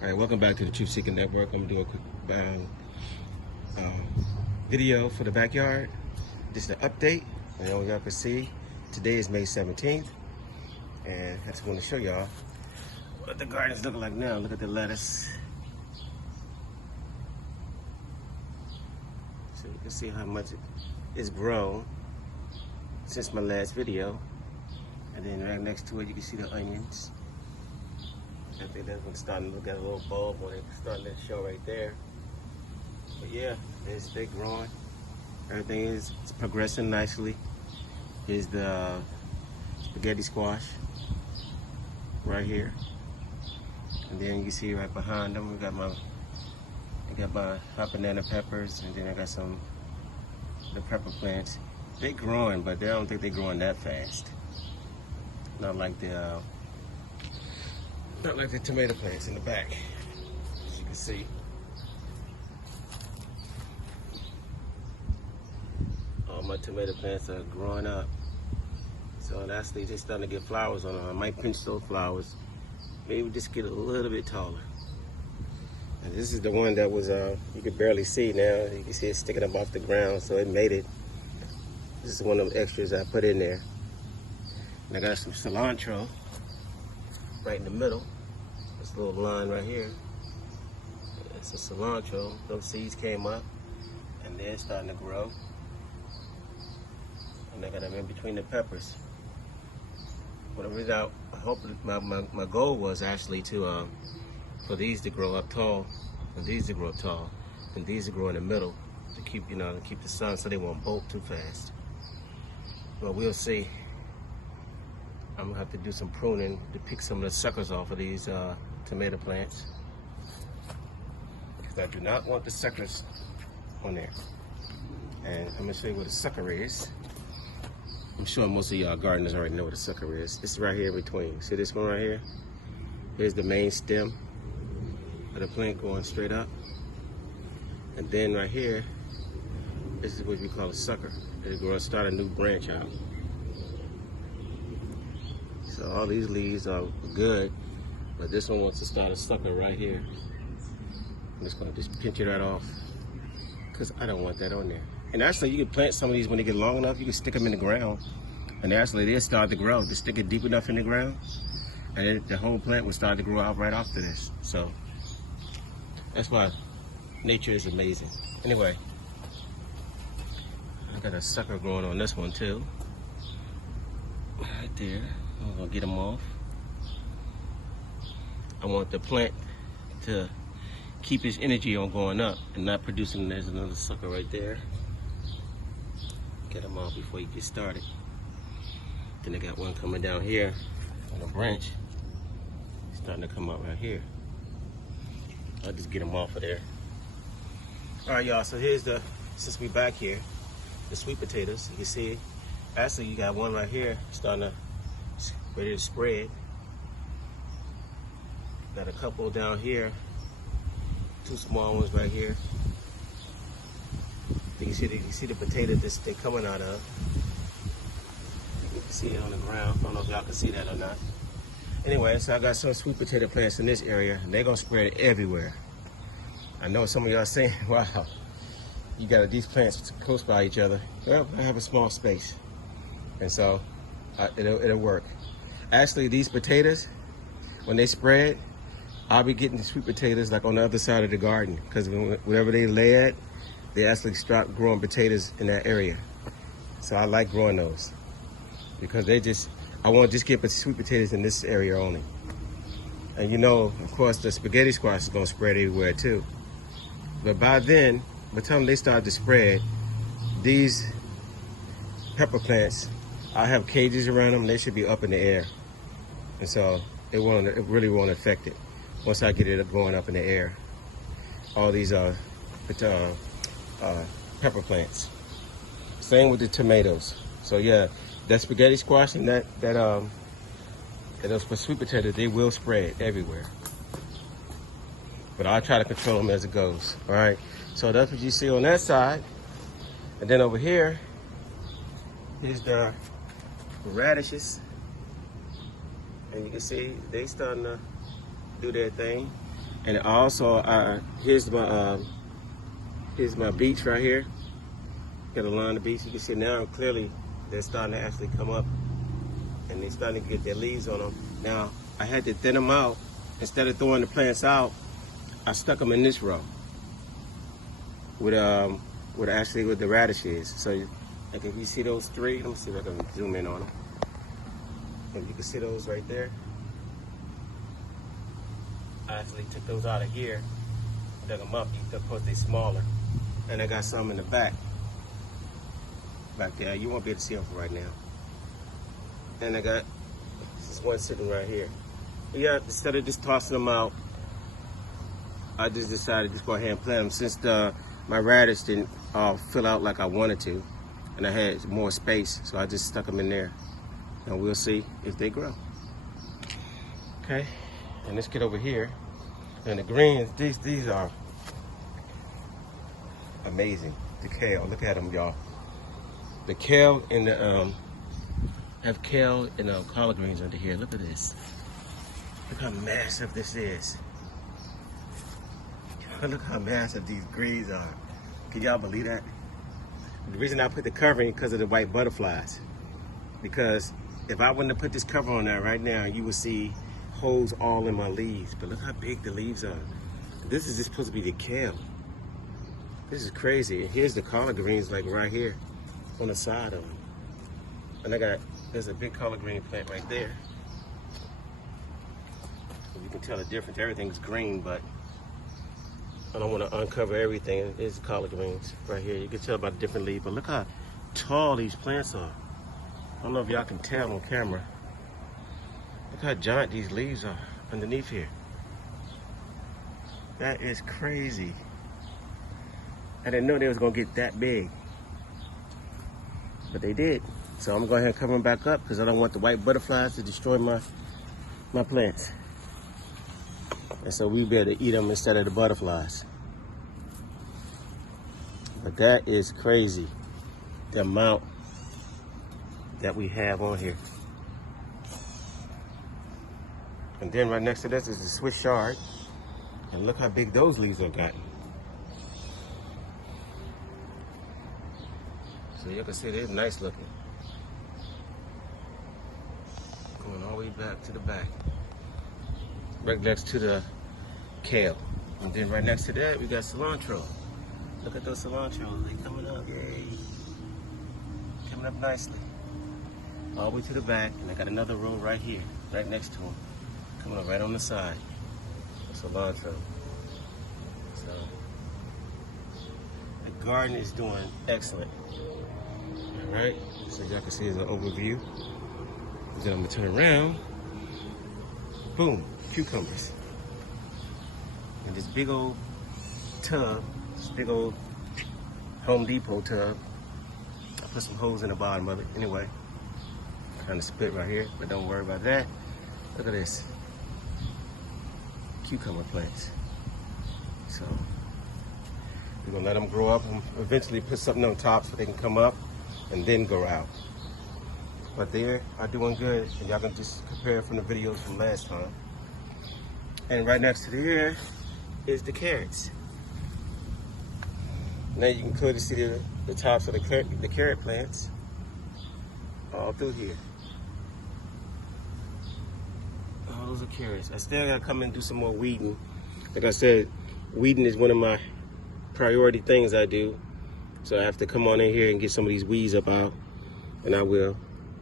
All right, welcome back to the Truth Seeking Network. I'm gonna do a quick video for the backyard. Just an update. And y'all can see, today is May 17th, and I just want to show y'all what the garden's looking like now. Look at the lettuce. So you can see how much it's grown since my last video. And then right next to it, you can see the onions. I think that one's starting to look at a little bulb when it's starting to show right there. But yeah, they're growing. Everything is progressing nicely. Here's the spaghetti squash right here. And then you can see right behind them, I got my hot banana peppers, and then I got the pepper plants. They're growing, but I don't think they're growing that fast. Not like the tomato plants in the back, as you can see. All my tomato plants are growing up. So actually just starting to get flowers on them. I might pinch those flowers, maybe just get a little bit taller. And this is the one that was, you can barely see now. You can see it sticking up off the ground, so it made it. This is one of the extras I put in there. And I got some cilantro right in the middle. This little line right here. It's a cilantro. Those seeds came up and they're starting to grow. And I got them in between the peppers. Whatever is out, I hope my goal was actually to for these to grow up tall, and these to grow up tall, and these to grow in the middle to keep to keep the sun so they won't bolt too fast. But we'll see. I'm gonna have to do some pruning to pick some of the suckers off of these tomato plants, because I do not want the suckers on there. And I'm gonna show you what a sucker is. I'm sure most of y'all gardeners already know what a sucker is. This is right here in between. See this one right here? Here's the main stem of the plant going straight up. And then right here, this is what we call a sucker. It'll grow and start a new branch out. So all these leaves are good, but this one wants to start a sucker right here. I'm just gonna pinch it right off, because I don't want that on there. And actually, you can plant some of these when they get long enough. You can stick them in the ground, and actually they'll start to grow. Just stick it deep enough in the ground, and then the whole plant will start to grow out right after this. So that's why nature is amazing. Anyway, I got a sucker growing on this one too, right there. I'm gonna get them off. I want the plant to keep its energy on going up and not producing. There's another sucker right there. Get them off before you get started. Then I got one coming down here on a branch. Starting to come up right here. I'll just get them off of there. All right, y'all, so here's since we back here, the sweet potatoes. You can see, actually you got one right here starting to ready to spread. Got a couple down here, two small ones right here. You can see the potato they're coming out of. You can see it on the ground. I don't know if y'all can see that or not. Anyway, so I got some sweet potato plants in this area, and they're gonna spread everywhere. I know some of y'all saying, wow, you got these plants close by each other. Well, I have a small space, and so it'll work. Actually, these potatoes, when they spread, I'll be getting the sweet potatoes like on the other side of the garden, because whenever they lay at, they actually start growing potatoes in that area. So I like growing those, because I want to just get sweet potatoes in this area only. And of course, the spaghetti squash is gonna spread everywhere too. But by then, by the time they start to spread, these pepper plants, I have cages around them, they should be up in the air. And so it really won't affect it once I get it going up in the air. All these pepper plants. Same with the tomatoes. So yeah, that spaghetti squash and those sweet potatoes, they will spread everywhere. But I'll try to control them as it goes. All right. So that's what you see on that side. And then over here, here's the radishes. And you can see they starting to do their thing. And also, here's my beach right here. Got a line of beach. You can see now clearly they're starting to actually come up, and they're starting to get their leaves on them. Now I had to thin them out. Instead of throwing the plants out, I stuck them in this row with the radishes. So like if you see those three, let me see if I can zoom in on them. If you can see those right there, I actually took those out of here, dug them up. Of course they're smaller, and I got some in the back there. You won't be able to see them right now. And I got this one sitting right here. Yeah, instead of just tossing them out, I just decided to just go ahead and plant them since my radish didn't fill out like I wanted to, and I had more space, so I just stuck them in there, and we'll see if they grow. Okay, and let's get over here. And the greens, these are amazing. The kale, look at them, y'all. The kale and the have kale and collard greens under here. Look at this. Look how massive this is. Look how massive these greens are. Can y'all believe that? The reason I put the covering because of the white butterflies. Because if I wouldn't have put this cover on there right now, you would see holes all in my leaves. But look how big the leaves are. This is just supposed to be the kale. This is crazy. And here's the collard greens, like right here on the side of them. And there's a big collard green plant right there. You can tell the difference. Everything's green, but I don't want to uncover everything. There's the collard greens right here. You can tell by the different leaves, but look how tall these plants are. I don't know if y'all can tell on camera. Look how giant these leaves are underneath here. That is crazy. I didn't know they was gonna get that big, but they did. So I'm gonna go ahead and cover them back up because I don't want the white butterflies to destroy my plants. And so we better eat them instead of the butterflies. But that is crazy, the amount that we have on here. And then right next to this is the Swiss chard. And look how big those leaves have gotten. So you can see they're nice looking. Going all the way back to the back. Right next to the kale. And then right next to that, we got cilantro. Look at those cilantros, they coming up, yay. Coming up nicely. All the way to the back, and I got another row right here, right next to them. Coming up right on the side. Cilantro. So, the garden is doing excellent. All right, so y'all can see as an overview. Then I'm gonna turn around. Boom, cucumbers. And this big old tub, this big old Home Depot tub. I put some holes in the bottom of it. Anyway, kind of split right here, but don't worry about that. Look at this. Cucumber plants. So we're gonna let them grow up and eventually put something on top so they can come up and then grow out. But they are doing good, and y'all can just compare from the videos from last time. And right next to here is the carrots. Now you can clearly see the tops of the carrot plants all through here. All those are carrots. I still gotta come and do some more weeding. Like I said, weeding is one of my priority things I do. So I have to come on in here and get some of these weeds up out, and I will.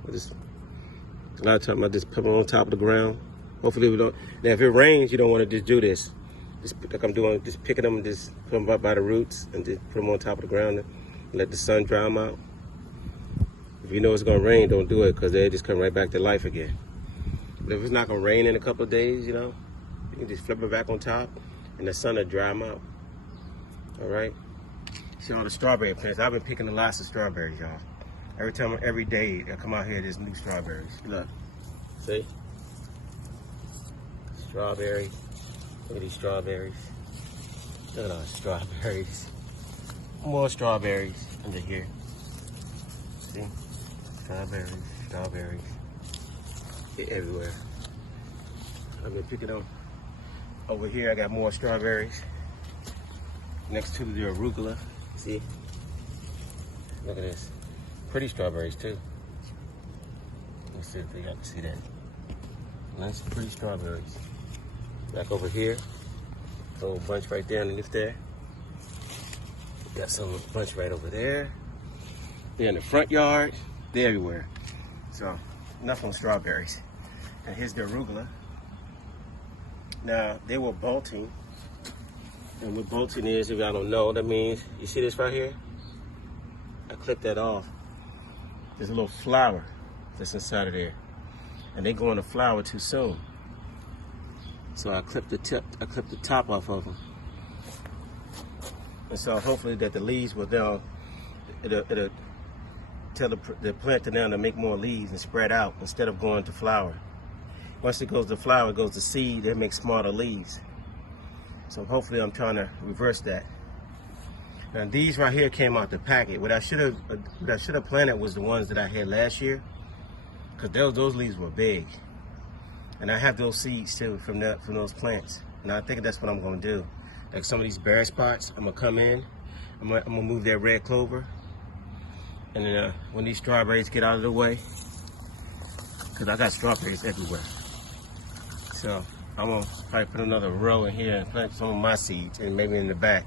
A lot of times I just put them on top of the ground. Hopefully we don't. Now if it rains, you don't want to just do this. Just like I'm doing, just picking them and just put them up by the roots and just put them on top of the ground and let the sun dry them out. If you know it's gonna rain, don't do it because they just come right back to life again. But if it's not gonna rain in a couple of days, you know, you can just flip it back on top and the sun will dry them out. All right. See all the strawberry plants. I've been picking lots of strawberries, y'all. Every day I come out here, there's new strawberries. Look, see? Strawberry. Look at these strawberries. Look at all the strawberries. More strawberries under here. See? Strawberries, strawberries. They're everywhere. I've been picking them Over here, I got more strawberries next to the arugula. See? Look at this. Pretty strawberries, too. Let's see if y'all can see that. Nice, pretty strawberries. Back over here, a little bunch right there underneath there. Got some bunch right over there. They're in the front yard. They're everywhere. So, enough on strawberries. And here's the arugula. Now, they were bolting. And what bolting is, if y'all don't know, that means, you see this right here? I clipped that off. There's a little flower that's inside of there. And they go on the flower too soon. So I clipped the top off of them. And so hopefully that the leaves will now, it'll tell the plant to now to make more leaves and spread out instead of going to flower. Once it goes to flower, it goes to seed, it makes smaller leaves. So hopefully I'm trying to reverse that. Now these right here came out the packet. What I should have planted was the ones that I had last year, because those leaves were big. And I have those seeds too from those plants. And I think that's what I'm gonna do. Like some of these bare spots, I'm gonna come in, I'm gonna move that red clover. And then when these strawberries get out of the way, because I got strawberries everywhere. So I'm gonna probably put another row in here and plant some of my seeds, and maybe in the back.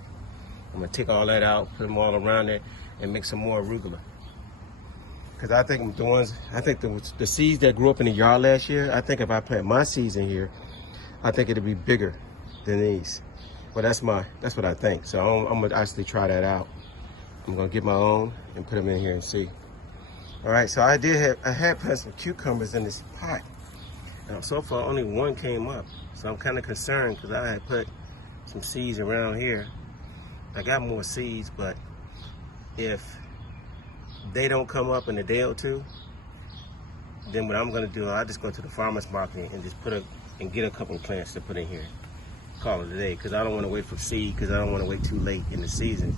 I'm gonna take all that out, put them all around it, and make some more arugula. Because I think the seeds that grew up in the yard last year, I think if I plant my seeds in here, I think it'll be bigger than these. But that's what I think. So I'm gonna actually try that out. I'm gonna get my own and put them in here and see. All right, so I had planted some cucumbers in this pot. Now, so far only one came up. So I'm kind of concerned because I had put some seeds around here. I got more seeds, but if they don't come up in a day or two, then what I'm gonna do, I'll just go to the farmer's market and just get a couple of plants to put in here. Call it a day, because I don't want to wait for seed, because I don't want to wait too late in the season.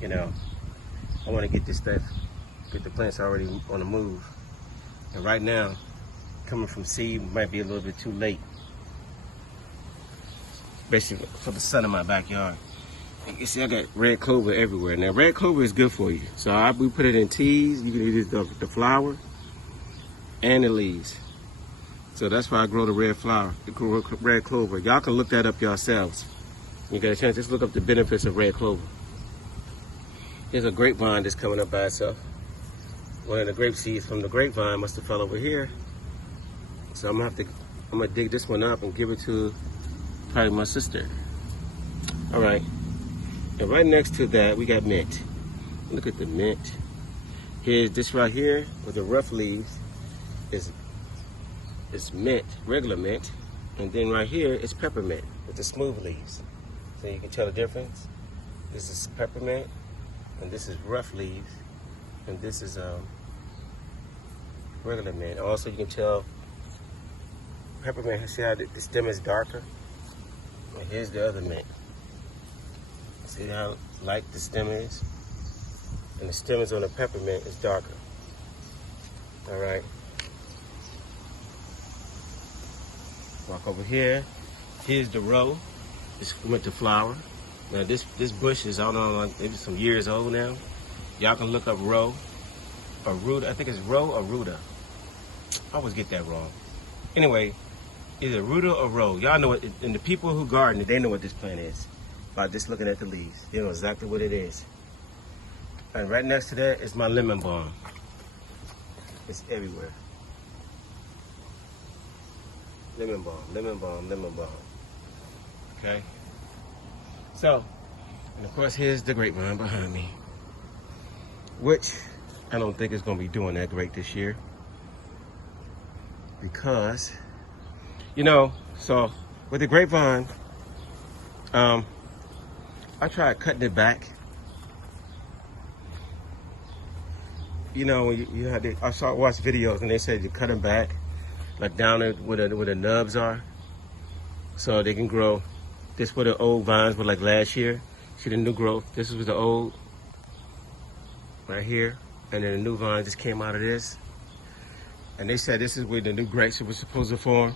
You know, I want to get this stuff, get the plants already on the move. And right now, coming from seed might be a little bit too late, especially for the sun in my backyard. You see, I got red clover everywhere. Now, red clover is good for you. So we put it in teas. You can eat the flower and the leaves. So that's why I grow the red clover. Y'all can look that up yourselves. You get a chance, just look up the benefits of red clover. Here's a grapevine that's coming up by itself. One of the grape seeds from the grapevine must have fell over here. So I'm gonna dig this one up and give it to probably my sister. All right. And right next to that, we got mint. Look at the mint. Here's this right here with the rough leaves is mint, regular mint. And then right here is peppermint with the smooth leaves. So you can tell the difference. This is peppermint, and this is rough leaves, and this is regular mint. Also, you can tell peppermint, see how the stem is darker? And here's the other mint. See how light the stem is? And the stem is on the peppermint is darker. All right. Walk over here. Here's the row. This went to flower. Now this bush is, I don't know, like maybe some years old now. Y'all can look up row or ruta. I think it's row or ruta. I always get that wrong. Anyway, either ruta or row. Y'all know it, and the people who garden it, they know what this plant is. By just looking at the leaves. You know exactly what it is. And right next to that is my lemon balm. It's everywhere. Lemon balm, lemon balm, lemon balm. Okay? So, and of course here's the grapevine behind me, which I don't think is going to be doing that great this year. Because, you know, so with the grapevine, I tried cutting it back. You know, I watched videos and they said you cut them back, like down where the nubs are, so they can grow. This where the old vines were like last year. See the new growth. This was the old right here, and then the new vine just came out of this. And they said this is where the new grapes were supposed to form.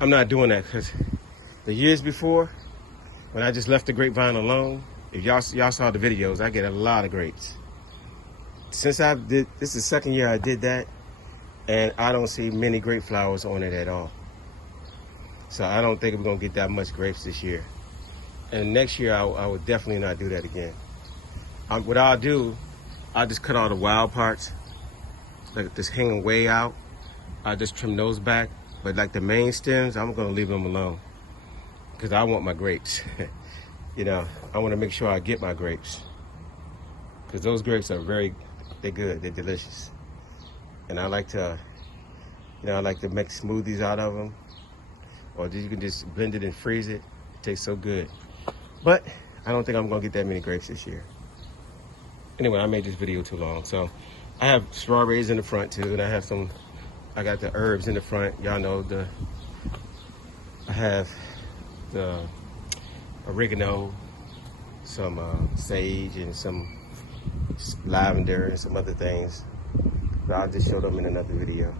I'm not doing that because the years before, when I just left the grapevine alone, if y'all saw the videos, I get a lot of grapes. Since this is the second year I did that, and I don't see many grape flowers on it at all. So I don't think we're gonna get that much grapes this year. And next year, I would definitely not do that again. What I'll do, I'll just cut all the wild parts, like this hanging way out. I'll just trim those back. But like the main stems, I'm gonna leave them alone because I want my grapes. You know, I wanna make sure I get my grapes because those grapes are they're good, they're delicious. And I like to, I like to make smoothies out of them. Or you can just blend it and freeze it. It tastes so good. But I don't think I'm gonna get that many grapes this year. Anyway, I made this video too long. So I have strawberries in the front too, and I got the herbs in the front. Y'all know I have the oregano, some sage, and some lavender, and some other things. But I'll just show them in another video.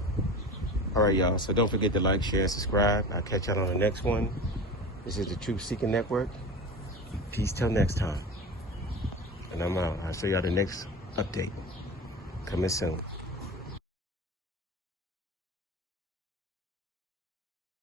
All right, y'all. So don't forget to like, share, and subscribe. I'll catch y'all on the next one. This is the Truth Seeking Network. Peace till next time. And I'm out. I'll show y'all the next update coming soon.